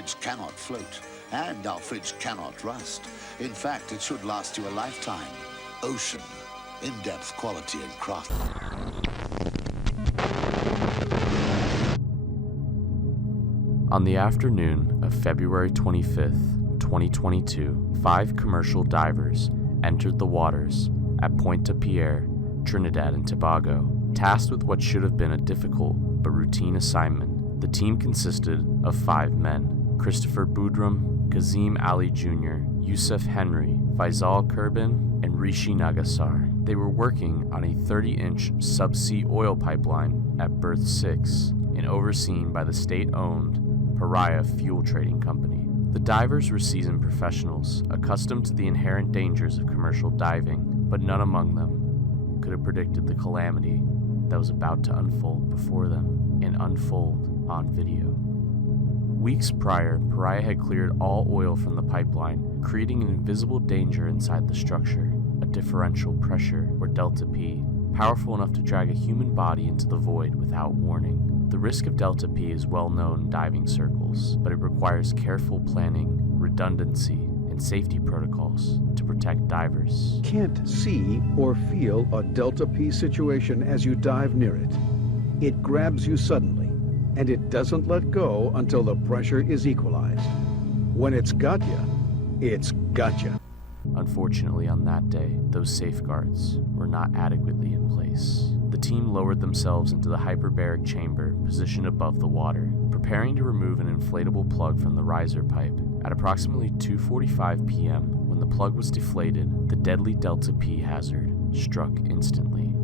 fridge cannot float, and our fridge cannot rust. In fact, it should last you a lifetime. Ocean, in-depth quality and craft. On the afternoon of February 25th, 2022, 5 commercial divers entered the waters at Pointe-à-Pierre, Trinidad and Tobago. Tasked with what should have been a difficult but routine assignment, the team consisted of 5 men: Christopher Boudrum, Kazim Ali Jr., Yusuf Henry, Faisal Kurbin, and Rishi Nagasar. They were working on a 30-inch subsea oil pipeline at Berth 6 and overseen by the state-owned Paria Fuel Trading Company. The divers were seasoned professionals, accustomed to the inherent dangers of commercial diving, but none among them could have predicted the calamity that was about to unfold before them and unfold on video. Weeks prior, Paria had cleared all oil from the pipeline, creating an invisible danger inside the structure, a differential pressure, or delta P, powerful enough to drag a human body into the void without warning. The risk of delta P is well known in diving circles, but it requires careful planning, redundancy, and safety protocols to protect divers. Can't see or feel a delta P situation as you dive near it. It grabs you suddenly, and it doesn't let go until the pressure is equalized. When it's got you, it's got you. Unfortunately, on that day, those safeguards were not adequately in place. The team lowered themselves into the hyperbaric chamber positioned above the water, preparing to remove an inflatable plug from the riser pipe. At approximately 2:45 p.m., when the plug was deflated, the deadly delta P hazard struck instantly.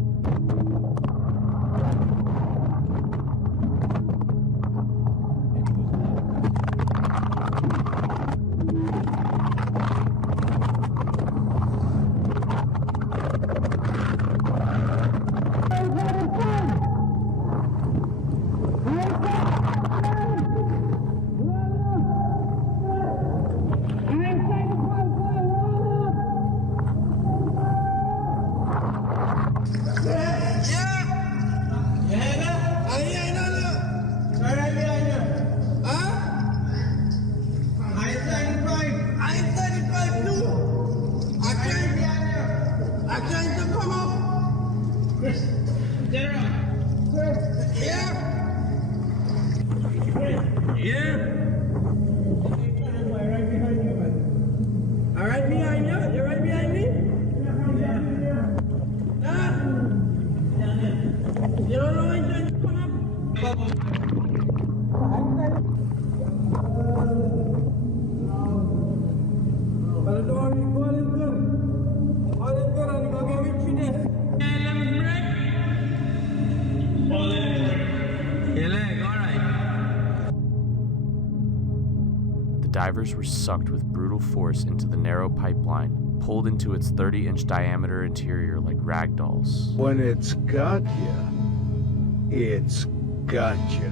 Divers were sucked with brutal force into the narrow pipeline, pulled into its 30-inch diameter interior like rag dolls. When it's got you, it's got you.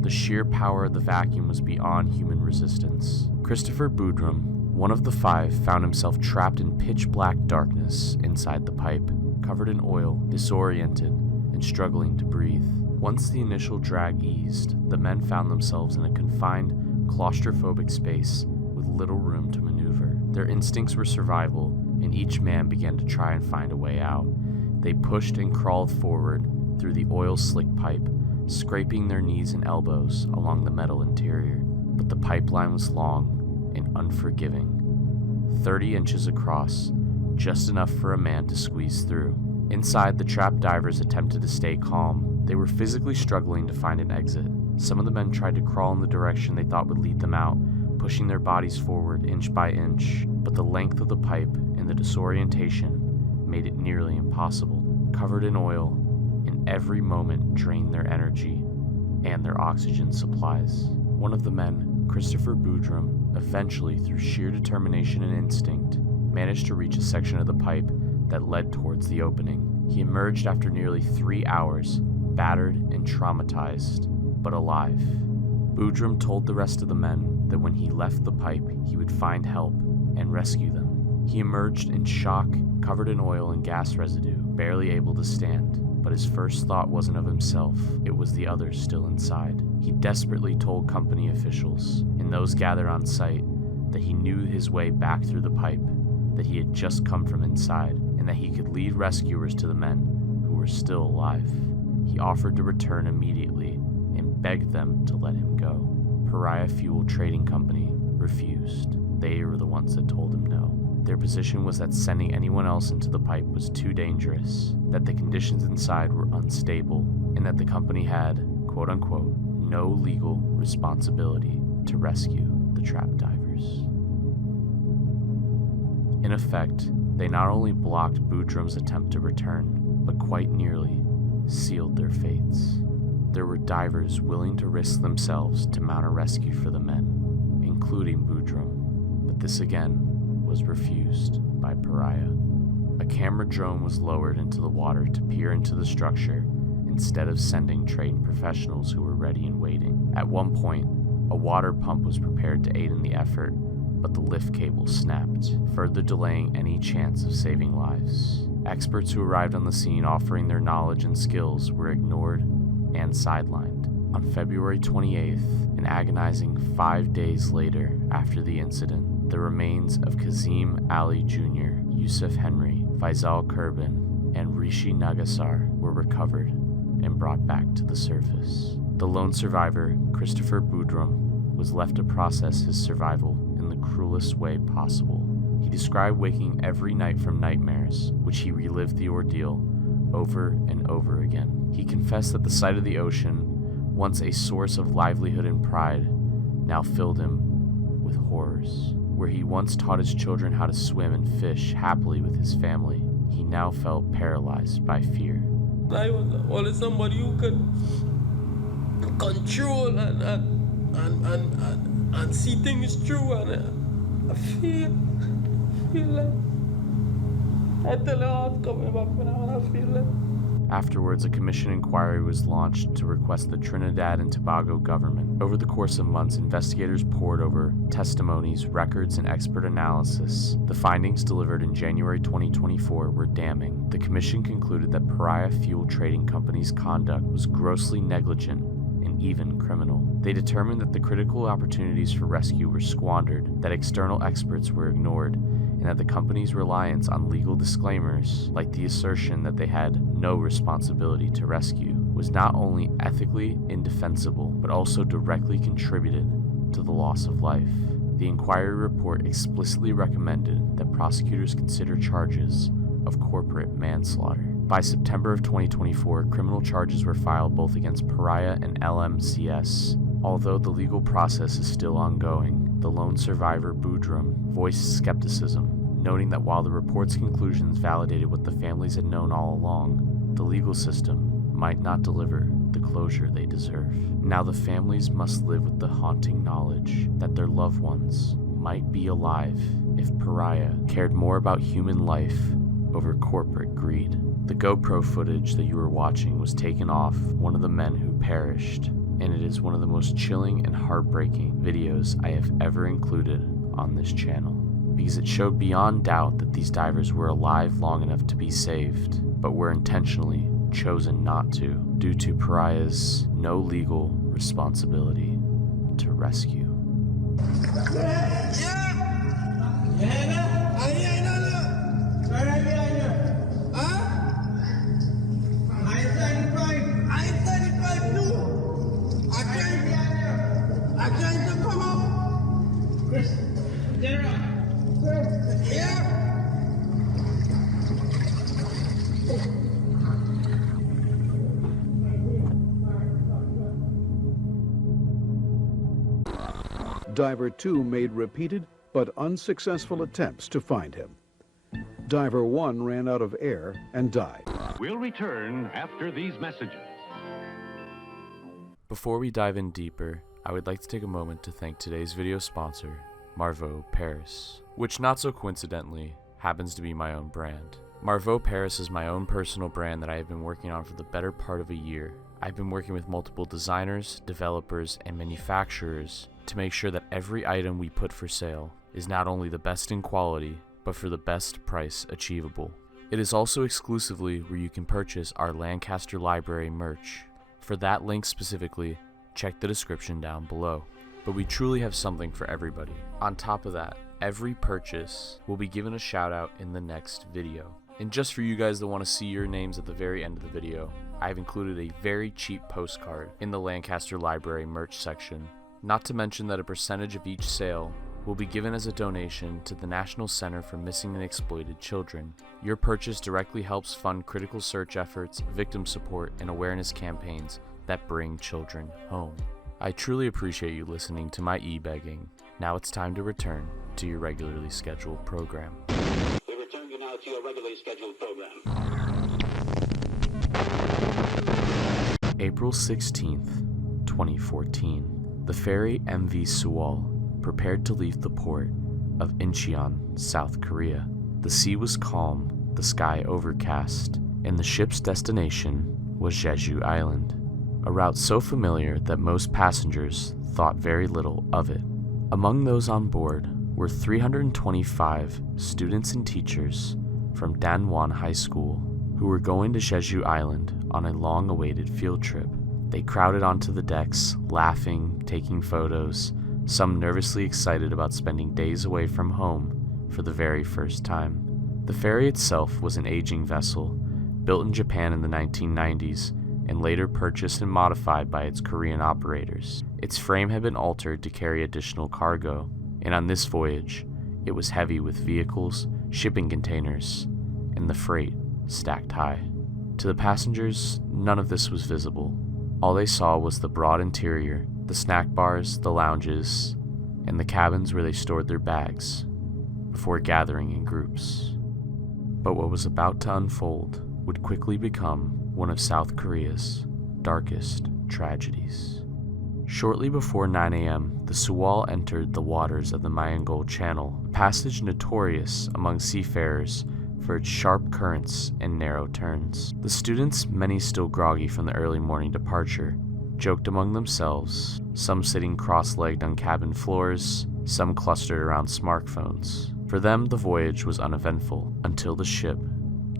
The sheer power of the vacuum was beyond human resistance. Christopher Boudrum, one of the 5, found himself trapped in pitch-black darkness inside the pipe, covered in oil, disoriented, and struggling to breathe. Once the initial drag eased, the men found themselves in a confined, claustrophobic space with little room to maneuver. Their instincts were survival, and each man began to try and find a way out. They pushed and crawled forward through the oil-slick pipe, scraping their knees and elbows along the metal interior. But the pipeline was long and unforgiving, 30 inches across, just enough for a man to squeeze through. Inside, the trapped divers attempted to stay calm. They were physically struggling to find an exit. Some of the men tried to crawl in the direction they thought would lead them out, pushing their bodies forward inch by inch, but the length of the pipe and the disorientation made it nearly impossible. Covered in oil, and every moment drained their energy and their oxygen supplies. One of the men, Christopher Boudrum, eventually, through sheer determination and instinct, managed to reach a section of the pipe that led towards the opening. He emerged after nearly 3 hours, battered and traumatized, but alive. Boudrum told the rest of the men that when he left the pipe, he would find help and rescue them. He emerged in shock, covered in oil and gas residue, barely able to stand. but his first thought wasn't of himself, it was the others still inside. He desperately told company officials, and those gathered on site, that he knew his way back through the pipe, that he had just come from inside, and that he could lead rescuers to the men who were still alive. He offered to return immediately and begged them to let him go. Paria Fuel Trading Company refused. They were the ones that told him no. Their position was that sending anyone else into the pipe was too dangerous, that the conditions inside were unstable, and that the company had, quote-unquote, no legal responsibility to rescue the trapped divers. In effect, they not only blocked Boudrom's attempt to return, but quite nearly sealed their fates. There were divers willing to risk themselves to mount a rescue for the men, including Boudrom, but this again was refused by Paria. A camera drone was lowered into the water to peer into the structure instead of sending trained professionals who were ready and waiting. At one point, a water pump was prepared to aid in the effort, but the lift cable snapped, further delaying any chance of saving lives. Experts who arrived on the scene offering their knowledge and skills were ignored and sidelined. On February 28th, an agonizing 5 days later after the incident, the remains of 𝐒𝐚𝐲 Ali Jr., Yusuf Henry, Faisal Kurban, and Rishi Nagasar were recovered and brought back to the surface. The lone survivor, Christopher Boudrom, was left to process his survival in the cruelest way possible. He described waking every night from nightmares, which he relived the ordeal over and over again. He confessed that the sight of the ocean, once a source of livelihood and pride, now filled him with horrors. Where he once taught his children how to swim and fish happily with his family, he now felt paralyzed by fear. I was always somebody who could control and see things through, and I feel like I tell her how it's coming back when I feel like. Afterwards, a commission inquiry was launched to request the Trinidad and Tobago government. Over the course of months, investigators pored over testimonies, records, and expert analysis. The findings delivered in January 2024 were damning. The commission concluded that Paria Fuel Trading Company's conduct was grossly negligent and even criminal. They determined that the critical opportunities for rescue were squandered, that external experts were ignored, and that the company's reliance on legal disclaimers, like the assertion that they had no responsibility to rescue, was not only ethically indefensible, but also directly contributed to the loss of life. The inquiry report explicitly recommended that prosecutors consider charges of corporate manslaughter. By September of 2024, criminal charges were filed both against Paria and LMCS. Although the legal process is still ongoing, the lone survivor, Boudrom, voiced skepticism, noting that while the report's conclusions validated what the families had known all along, the legal system might not deliver the closure they deserve. Now the families must live with the haunting knowledge that their loved ones might be alive if Paria cared more about human life over corporate greed. The GoPro footage that you are watching was taken off one of the men who perished, and it is one of the most chilling and heartbreaking videos I have ever included on this channel, because it showed beyond doubt that these divers were alive long enough to be saved, but were intentionally chosen not to, due to Paria's no legal responsibility to rescue. Diver 2 made repeated but unsuccessful attempts to find him. Diver 1 ran out of air and died. We'll return after these messages. Before we dive in deeper, I would like to take a moment to thank today's video sponsor, Marveau Paris, which not so coincidentally happens to be my own brand. Marveau Paris is my own personal brand that I have been working on for the better part of a year. I've been working with multiple designers, developers, and manufacturers to make sure that every item we put for sale is not only the best in quality, but for the best price achievable. It is also exclusively where you can purchase our Lancaster Library merch. For that link specifically, check the description down below. But we truly have something for everybody. On top of that, every purchase will be given a shout out in the next video. And just for you guys that want to see your names at the very end of the video, I've included a very cheap postcard in the Lancaster Library merch section. Not to mention that a percentage of each sale will be given as a donation to the National Center for Missing and Exploited Children. Your purchase directly helps fund critical search efforts, victim support, and awareness campaigns that bring children home. I truly appreciate you listening to my e-begging. Now it's time to return to your regularly scheduled program. We return you now to your regularly scheduled program. April 16th, 2014. The ferry MV Sewol prepared to leave the port of Incheon, South Korea. The sea was calm, the sky overcast, and the ship's destination was Jeju Island, a route so familiar that most passengers thought very little of it. Among those on board were 325 students and teachers from Danwon High School who were going to Jeju Island on a long-awaited field trip. They crowded onto the decks, laughing, taking photos, some nervously excited about spending days away from home for the very first time. The ferry itself was an aging vessel, built in Japan in the 1990s, and later purchased and modified by its Korean operators. Its frame had been altered to carry additional cargo, and on this voyage, it was heavy with vehicles, shipping containers, and the freight stacked high. To the passengers, none of this was visible. All they saw was the broad interior, the snack bars, the lounges, and the cabins where they stored their bags before gathering in groups. But what was about to unfold would quickly become one of South Korea's darkest tragedies. Shortly before 9 a.m., the Sewol entered the waters of the Myeongol Channel, a passage notorious among seafarers for its sharp currents and narrow turns. The students, many still groggy from the early morning departure, joked among themselves, some sitting cross-legged on cabin floors, some clustered around smartphones. For them, the voyage was uneventful until the ship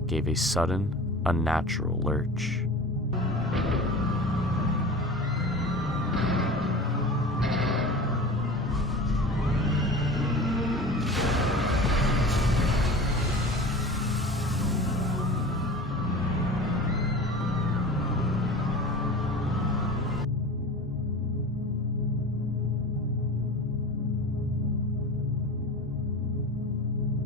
gave a sudden, unnatural lurch.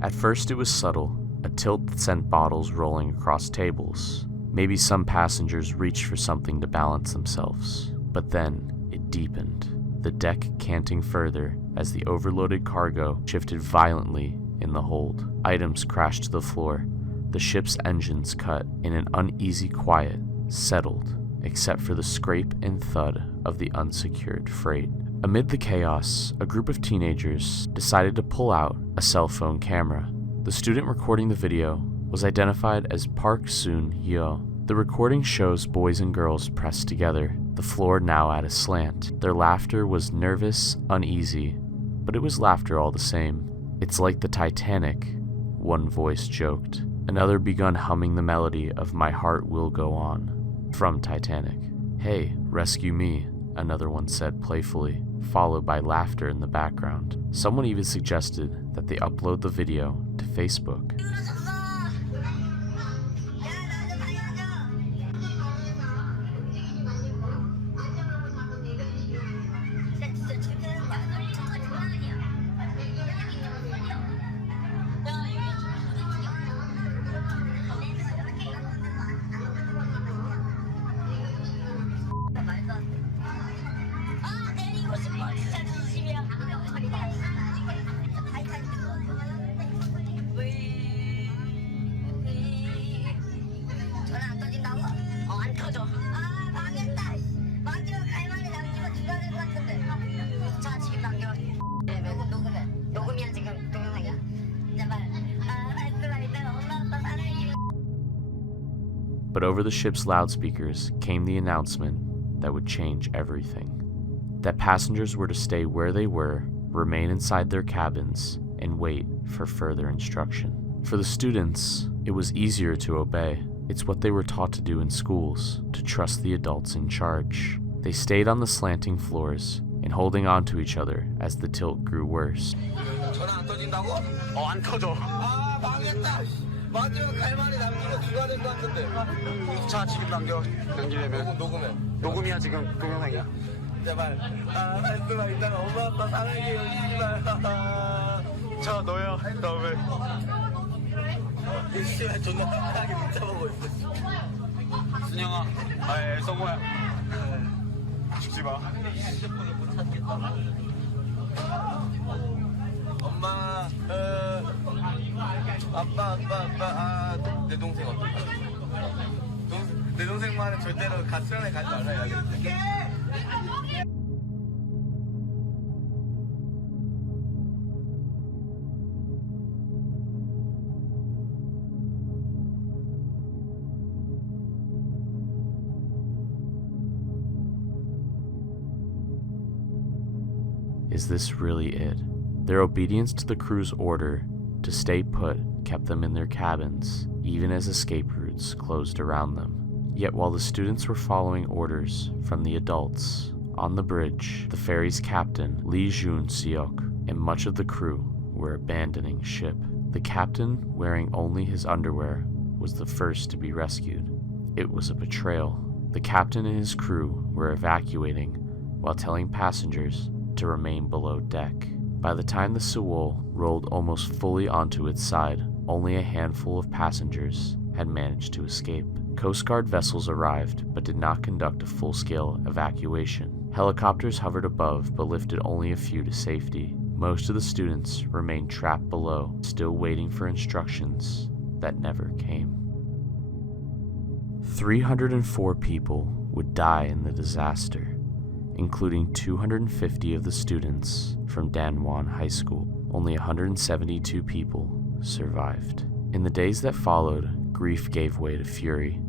At first it was subtle, a tilt that sent bottles rolling across tables. Maybe some passengers reached for something to balance themselves. But then it deepened, the deck canting further as the overloaded cargo shifted violently in the hold. Items crashed to the floor, the ship's engines cut, and an uneasy quiet settled, except for the scrape and thud of the unsecured freight. Amid the chaos, a group of teenagers decided to pull out a cell phone camera. The student recording the video was identified as Park Soon-hyo. The recording shows boys and girls pressed together, the floor now at a slant. Their laughter was nervous, uneasy, but it was laughter all the same. "It's like the Titanic," one voice joked. Another begun humming the melody of "My Heart Will Go On" from Titanic. "Hey, rescue me," another one said playfully, followed by laughter in the background. Someone even suggested that they upload the video to Facebook. But over the ship's loudspeakers came the announcement that would change everything. That passengers were to stay where they were, remain inside their cabins, and wait for further instruction. For the students, It was easier to obey. It's what they were taught to do in schools, to trust the adults in charge. They stayed on the slanting floors and holding on to each other as the tilt grew worse. 전화 안 터진다고? 안 터져. 망했다. 마지막 갈 말이 남기고 누가 된 것 같은데. 자, 지금 남기려면 녹음이야 지금 동영상이야. 제발. 말씀만 이따가 엄마 아빠 사랑해요. 씨발. 자, 너야. 다음에. 씨발 존나 깜빡하게 붙잡아보고 있어. 순영아. 성호야. 죽지 마. 엄마, 아빠, 내 동생 어떨까? 내 동생 말은 절대로 가스런에 가지 말라 해야겠는데. Is this really it? Their obedience to the crew's order to stay put kept them in their cabins, even as escape routes closed around them. Yet while the students were following orders from the adults, on the bridge, the ferry's captain, 𝐒𝐿 and much of the crew were abandoning ship. The captain, wearing only his underwear, was the first to be rescued. It was a betrayal. The captain and his crew were evacuating while telling passengers to remain below deck. By the time the Sewol rolled almost fully onto its side, only a handful of passengers had managed to escape. Coast Guard vessels arrived but did not conduct a full-scale evacuation. Helicopters hovered above but lifted only a few to safety. Most of the students remained trapped below, still waiting for instructions that never came. 304 people would die in the disaster, including 250 of the students from Danwon High School. Only 172 people survived. In the days that followed, grief gave way to fury.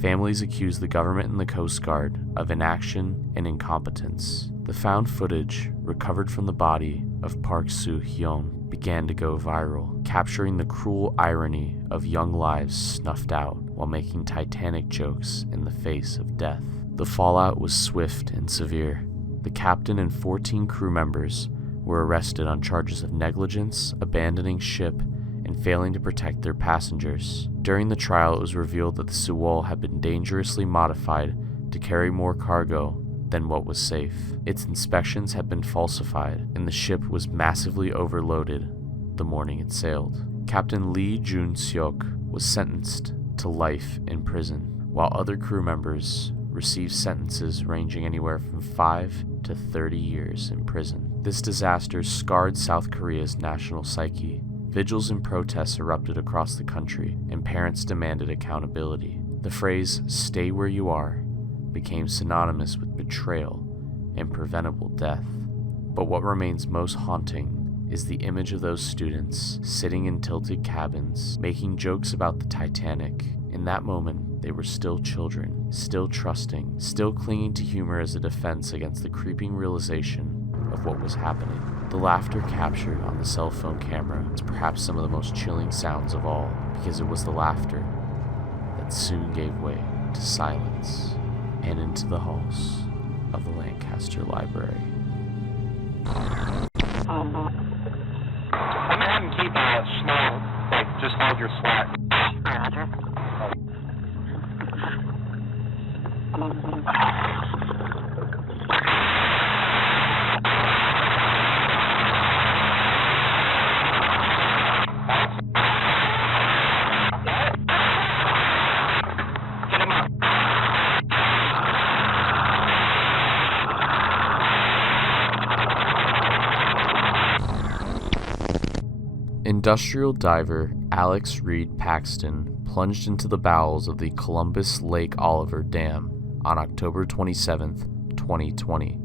Families accused the government and the Coast Guard of inaction and incompetence. The found footage, recovered from the body of Park Soo-hyun, began to go viral, capturing the cruel irony of young lives snuffed out while making Titanic jokes in the face of death. The fallout was swift and severe. The captain and 14 crew members were arrested on charges of negligence, abandoning ship, and failing to protect their passengers. During the trial, it was revealed that the Sewol had been dangerously modified to carry more cargo than what was safe. Its inspections had been falsified, and the ship was massively overloaded the morning it sailed. Captain Lee Jun-seok was sentenced to life in prison, while other crew members received sentences ranging anywhere from 5 to 30 years in prison. This disaster scarred South Korea's national psyche. Vigils and protests erupted across the country, and parents demanded accountability. The phrase, "stay where you are," became synonymous with betrayal and preventable death. But what remains most haunting is the image of those students sitting in tilted cabins, making jokes about the Titanic. In that moment, they were still children, still trusting, still clinging to humor as a defense against the creeping realization of what was happening. The laughter captured on the cell phone camera is perhaps some of the most chilling sounds of all, because it was the laughter that soon gave way to silence and into the halls of the Lancaster Library. I'm gonna have him keep slow, like just hold your sweat. Roger. Industrial diver Alex Reed Paxton plunged into the bowels of the Columbus Lake Oliver Dam on October 27, 2020.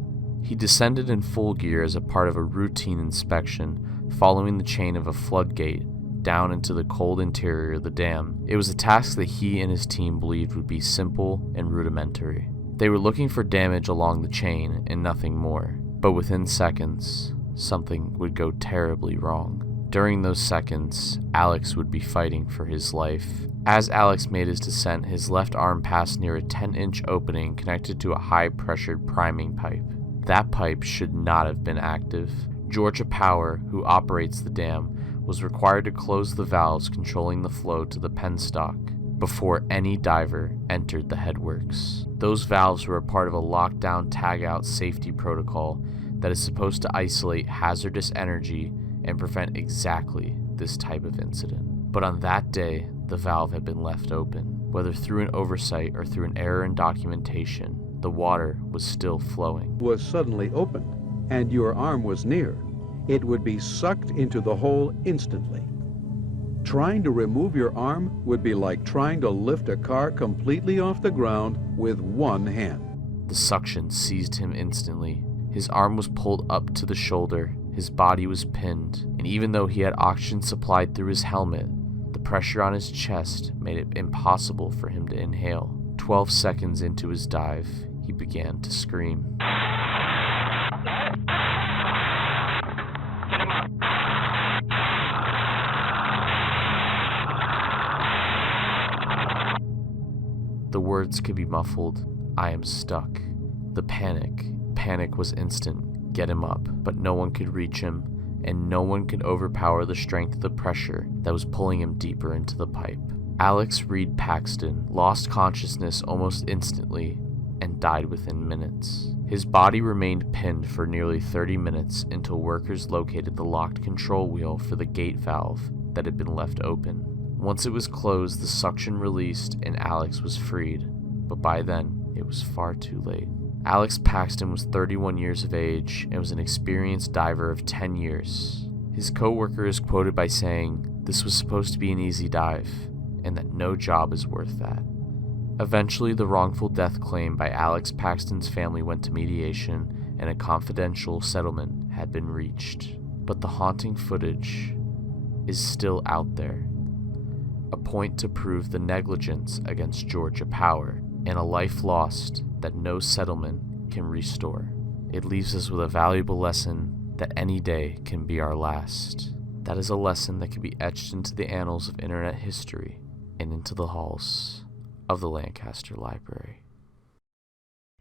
He descended in full gear as a part of a routine inspection following the chain of a floodgate down into the cold interior of the dam. It was a task that he and his team believed would be simple and rudimentary. They were looking for damage along the chain and nothing more, but within seconds, something would go terribly wrong. During those seconds, Alex would be fighting for his life. As Alex made his descent, his left arm passed near a 10-inch opening connected to a high-pressured priming pipe. That pipe should not have been active. Georgia Power, who operates the dam, was required to close the valves controlling the flow to the penstock before any diver entered the headworks. Those valves were a part of a lockdown tag-out safety protocol that is supposed to isolate hazardous energy and prevent exactly this type of incident. But on that day, the valve had been left open. Whether through an oversight or through an error in documentation, the water was still flowing. Was suddenly opened, and your arm was near, it would be sucked into the hole instantly. Trying to remove your arm would be like trying to lift a car completely off the ground with one hand. The suction seized him instantly. His arm was pulled up to the shoulder, his body was pinned, and even though he had oxygen supplied through his helmet, the pressure on his chest made it impossible for him to inhale. 12 seconds into his dive, he began to scream. The words could be muffled. I am stuck. The panic was instant. Get him up. But no one could reach him, and no one could overpower the strength of the pressure that was pulling him deeper into the pipe. Alex Reed Paxton lost consciousness almost instantly and died within minutes. His body remained pinned for nearly 30 minutes until workers located the locked control wheel for the gate valve that had been left open. Once it was closed, the suction released and Alex was freed, but by then, it was far too late. Alex Paxton was 31 years of age and was an experienced diver of 10 years. His co-worker is quoted by saying, "This was supposed to be an easy dive, and that no job is worth that." Eventually, the wrongful death claim by Alex Paxton's family went to mediation, and a confidential settlement had been reached. But the haunting footage is still out there, a point to prove the negligence against Georgia Power, and a life lost that no settlement can restore. It leaves us with a valuable lesson that any day can be our last. That is a lesson that can be etched into the annals of internet history and into the halls of the Lancaster Library.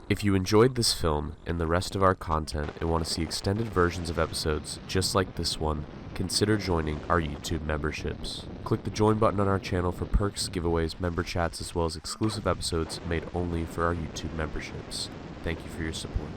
If you enjoyed this film and the rest of our content and want to see extended versions of episodes just like this one, consider joining our YouTube memberships. Click the join button on our channel for perks, giveaways, member chats, as well as exclusive episodes made only for our YouTube memberships. Thank you for your support.